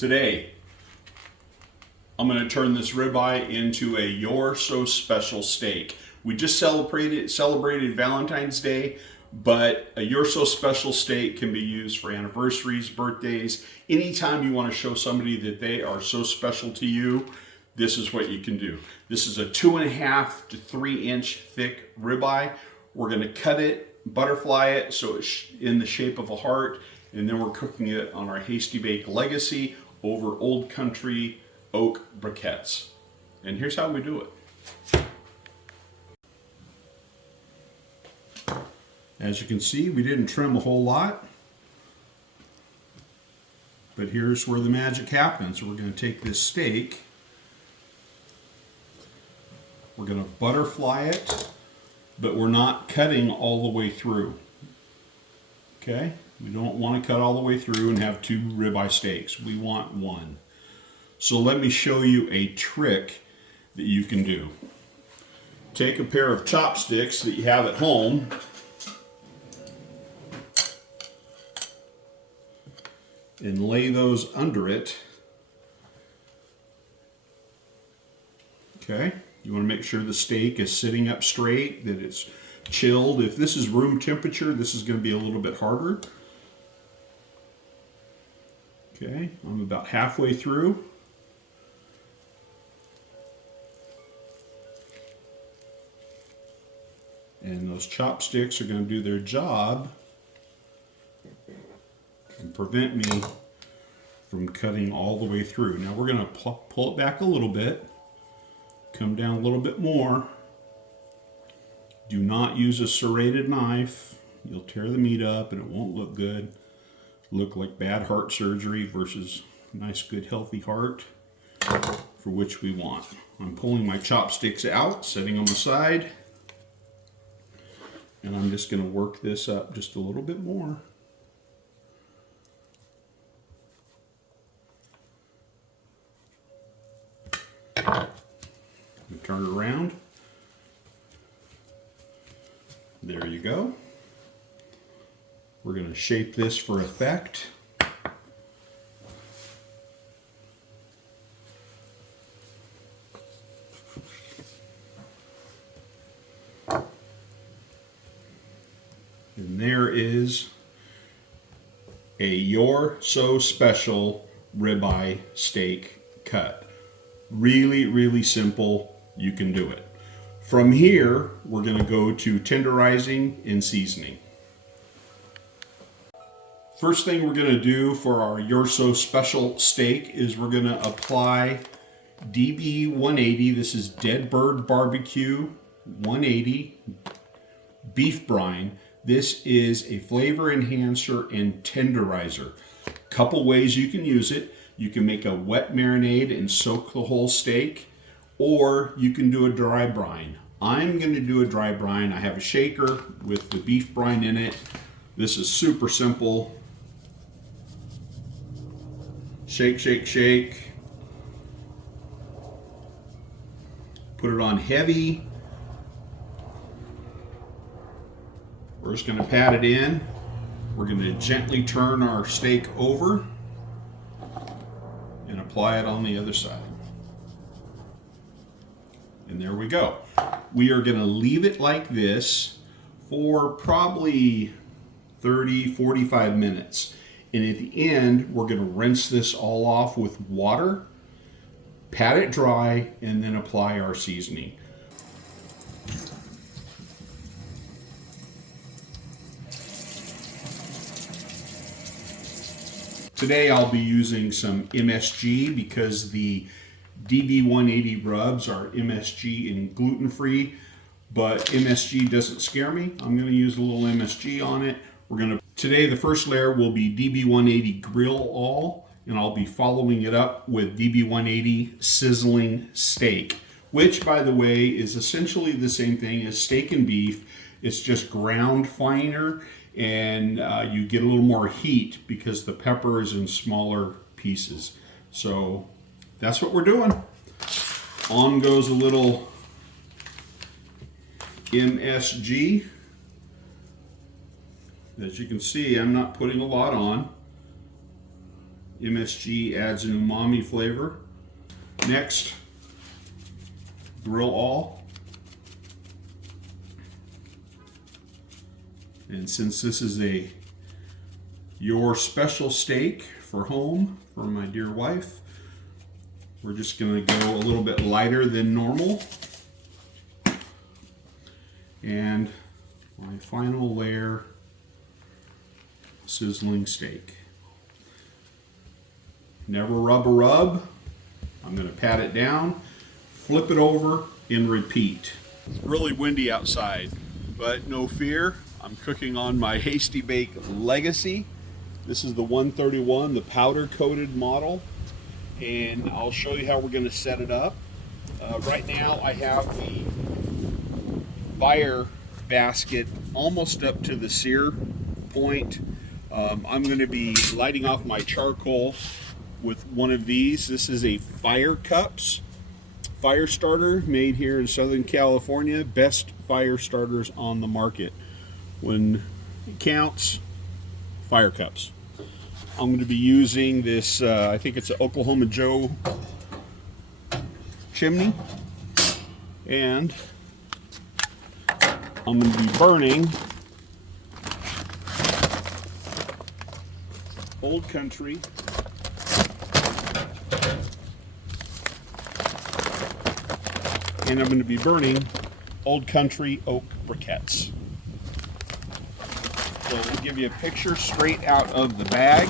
Today, I'm going to turn this ribeye into a You're So Special steak. We just celebrated Valentine's Day, but a You're So Special steak can be used for anniversaries, birthdays, anytime you want to show somebody that they are so special to you. This is what you can do. This is a 2.5 to 3 inch thick ribeye. We're going to cut it, butterfly it so it's in the shape of a heart, and then we're cooking it on our Hasty Bake Legacy over Old Country Oak Briquettes. And here's how we do it. As you can see, we didn't trim a whole lot, but here's where the magic happens. We're going to take this steak, we're going to butterfly it, but we're not cutting all the way through. Okay? We don't want to cut all the way through and have 2 ribeye steaks. We want 1. So let me show you a trick that you can do. Take a pair of chopsticks that you have at home, and lay those under it. Okay? You want to make sure the steak is sitting up straight, that it's chilled. If this is room temperature, this is going to be a little bit harder. Okay, I'm about halfway through. And those chopsticks are going to do their job and prevent me from cutting all the way through. Now we're going to pull it back a little bit, come down a little bit more. Do not use a serrated knife. You'll tear the meat up and it won't look good. Look like bad heart surgery versus nice, good, healthy heart, for which we want. I'm pulling my chopsticks out, setting them aside, and I'm just going to work this up just a little bit more. Turn it around. There you go. We're going to shape this for effect. And there is a You're So Special ribeye steak cut. Really, really simple. You can do it. From here, we're going to go to tenderizing and seasoning. First thing we're going to do for our You're So Special steak is we're going to apply DB 180. This is Dead Bird BBQ 180 beef brine. This is a flavor enhancer and tenderizer. Couple ways you can use it. You can make a wet marinade and soak the whole steak, or you can do a dry brine. I'm going to do a dry brine. I have a shaker with the beef brine in it. This is super simple. Shake, shake, shake. Put it on heavy. We're just going to pat it in. We're going to gently turn our steak over and apply it on the other side. And there we go. We are going to leave it like this for probably 30-45 minutes. And at the end, we're going to rinse this all off with water, pat it dry, and then apply our seasoning. Today I'll be using some MSG because the DB 180 rubs are MSG and gluten-free, but MSG doesn't scare me. I'm going to use a little MSG on it. Today the first layer will be DB 180 Grill All, and I'll be following it up with DB 180 Sizzling Steak, which, by the way, is essentially the same thing as steak and beef. It's just ground finer, and you get a little more heat because the pepper is in smaller pieces. So that's what we're doing. On goes a little MSG. As you can see, I'm not putting a lot on. MSG adds an umami flavor. Next, grill all. And since this is your special steak for home for my dear wife, we're just going to go a little bit lighter than normal. And my final layer, sizzling steak. Never rub a rub. I'm going to pat it down, flip it over, and repeat. It's really windy outside, but no fear. I'm cooking on my Hasty Bake Legacy. This is the 131, the powder coated model, and I'll show you how we're going to set it up. Right now I have the fire basket almost up to the sear point. I'm going to be lighting off my charcoal with one of these. This is a Firecups fire starter made here in Southern California. Best fire starters on the market. When it counts, Firecups. I'm going to be using this, I think it's an Oklahoma Joe chimney, and I'm going to be burning Old Country and I'm going to be burning Old Country Oak Briquettes. So we'll give you a picture straight out of the bag.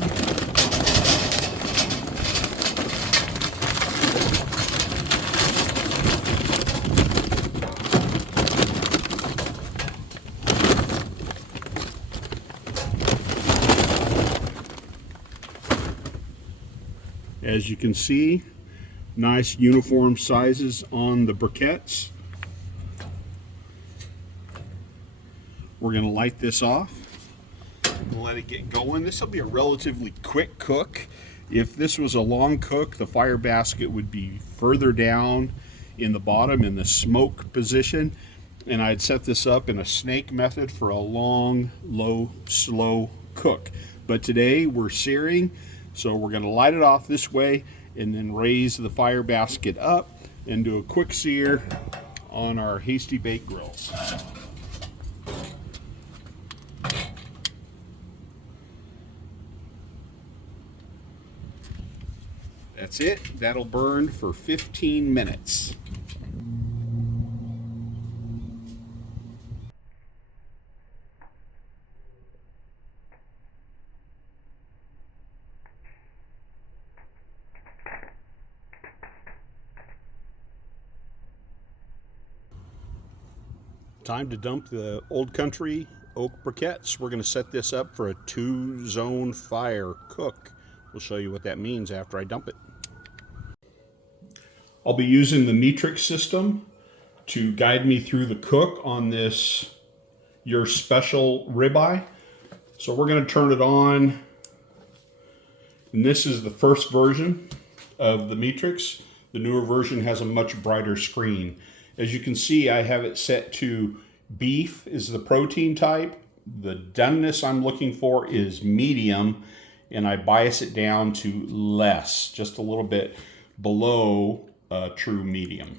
As you can see, nice uniform sizes on the briquettes. We're going to light this off and let it get going. This will be a relatively quick cook. If this was a long cook, the fire basket would be further down in the bottom in the smoke position, and I'd set this up in a snake method for a long, low, slow cook. But today we're searing, so we're going to light it off this way and then raise the fire basket up and do a quick sear on our Hasty Bake grills. That's it. That'll burn for 15 minutes. Time to dump the Old Country Oak Briquettes. We're going to set this up for a 2-zone fire cook. We'll show you what that means after I dump it. I'll be using the metric system to guide me through the cook on this your special ribeye. So we're going to turn it on, and this is the first version of the metrics. The newer version has a much brighter screen. As you can see, I have it set to beef is the protein type. The doneness I'm looking for is medium, and I bias it down to less, just a little bit below true medium.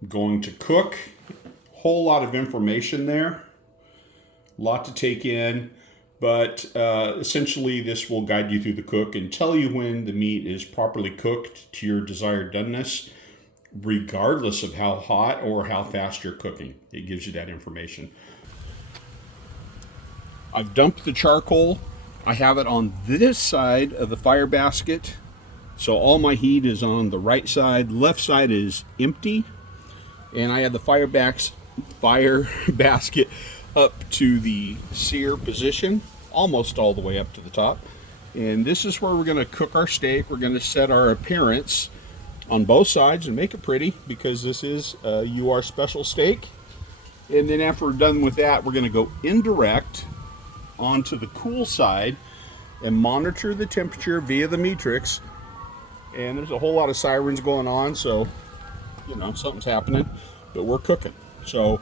I'm going to cook. Whole lot of information there, a lot to take in, but essentially this will guide you through the cook and tell you when the meat is properly cooked to your desired doneness, regardless of how hot or how fast you're cooking. It gives you that information. I've dumped the charcoal. I have it on this side of the fire basket, so all my heat is on the right side. Left side is empty, and I have the fire basket up to the sear position, almost all the way up to the top. And this is where we're going to cook our steak. We're going to set our appearance on both sides and make it pretty, because this is your special steak. And then after we're done with that, we're going to go indirect onto the cool side and monitor the temperature via the metrics. And there's a whole lot of sirens going on, so you know something's happening, but we're cooking. So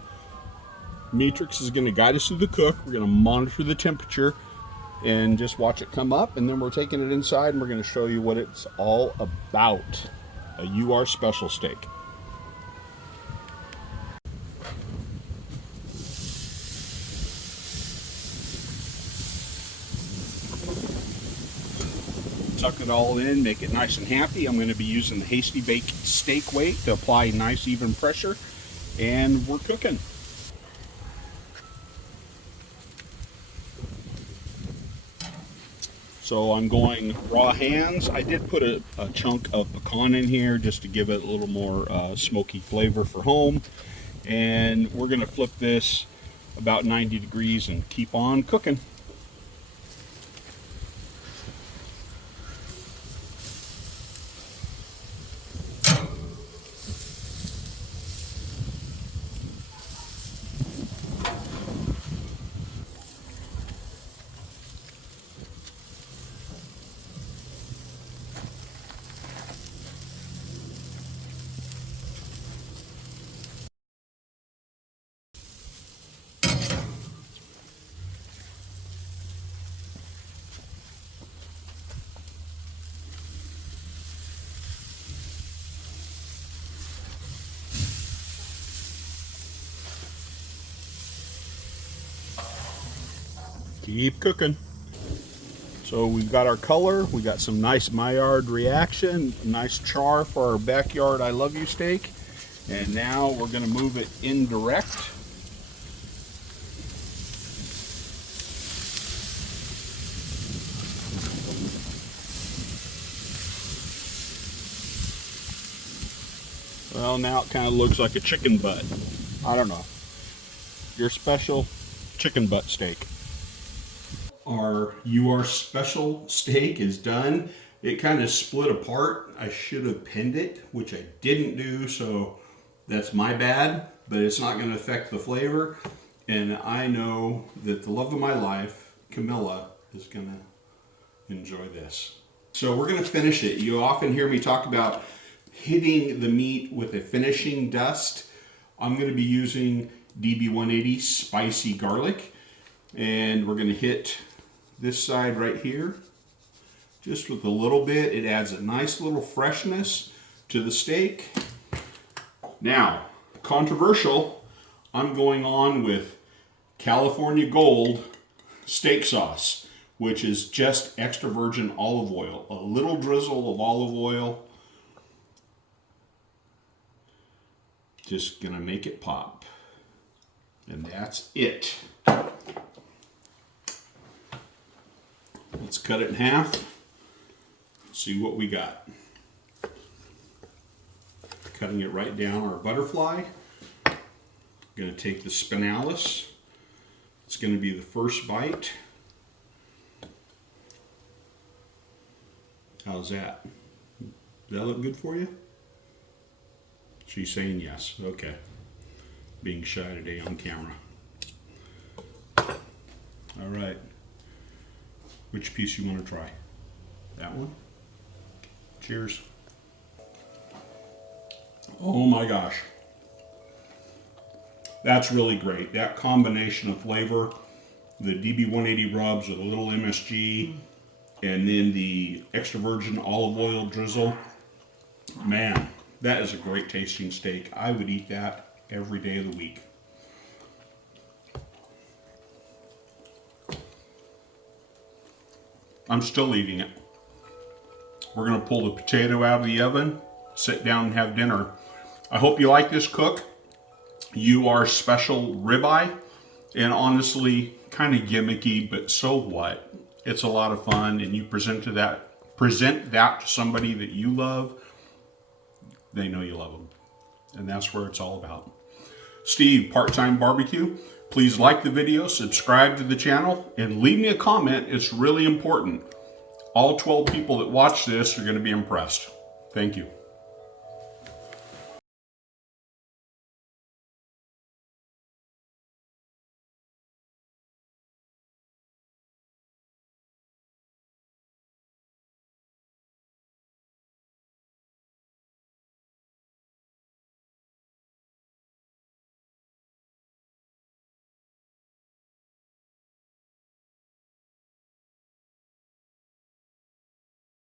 Matrix is going to guide us through the cook. We're going to monitor the temperature and just watch it come up, and then we're taking it inside and we're going to show you what it's all about. A UR special steak. Tuck it all in, make it nice and happy. I'm going to be using the Hasty Bake steak weight to apply nice even pressure, and we're cooking. So I'm going raw hands. I did put a chunk of pecan in here just to give it a little more smoky flavor for home. And we're going to flip this about 90 degrees and keep on cooking. Keep cooking. So we've got our color, we got some nice Maillard reaction, nice char for our backyard I love you steak. And now we're going to move it indirect. Well, now it kind of looks like a chicken butt. I don't know. Your special chicken butt steak. Our UR special steak is done. It kind of split apart. I should have pinned it, which I didn't do, so that's my bad, but it's not going to affect the flavor. And I know that the love of my life, Camilla, is going to enjoy this. So we're going to finish it. You often hear me talk about hitting the meat with a finishing dust. I'm going to be using DB180 spicy garlic, and we're going to hit this side right here just with a little bit. It adds a nice little freshness to the steak. Now, controversial, I'm going on with California Gold steak sauce, which is just extra virgin olive oil, a little drizzle of olive oil. Just gonna make it pop. And that's it. Let's cut it in half. See what we got. Cutting it right down our butterfly. Gonna take the spinalis. It's gonna be the first bite. How's that? Does that look good for you? She's saying yes. Okay. Being shy today on camera. All right. Which piece you want to try? That one? Cheers. Oh my gosh. That's really great. That combination of flavor, the DB180 rubs with a little MSG, and then the extra virgin olive oil drizzle. Man, that is a great tasting steak. I would eat that every day of the week. I'm still eating it. We're gonna pull the potato out of the oven, sit down and have dinner. I hope you like this cook. UR special ribeye, and honestly, kind of gimmicky, but so what? It's a lot of fun, and you present that to somebody that you love, they know you love them. And that's where it's all about. Steve, Part-Time Barbecue. Please like the video, subscribe to the channel, and leave me a comment. It's really important. All 12 people that watch this are going to be impressed. Thank you.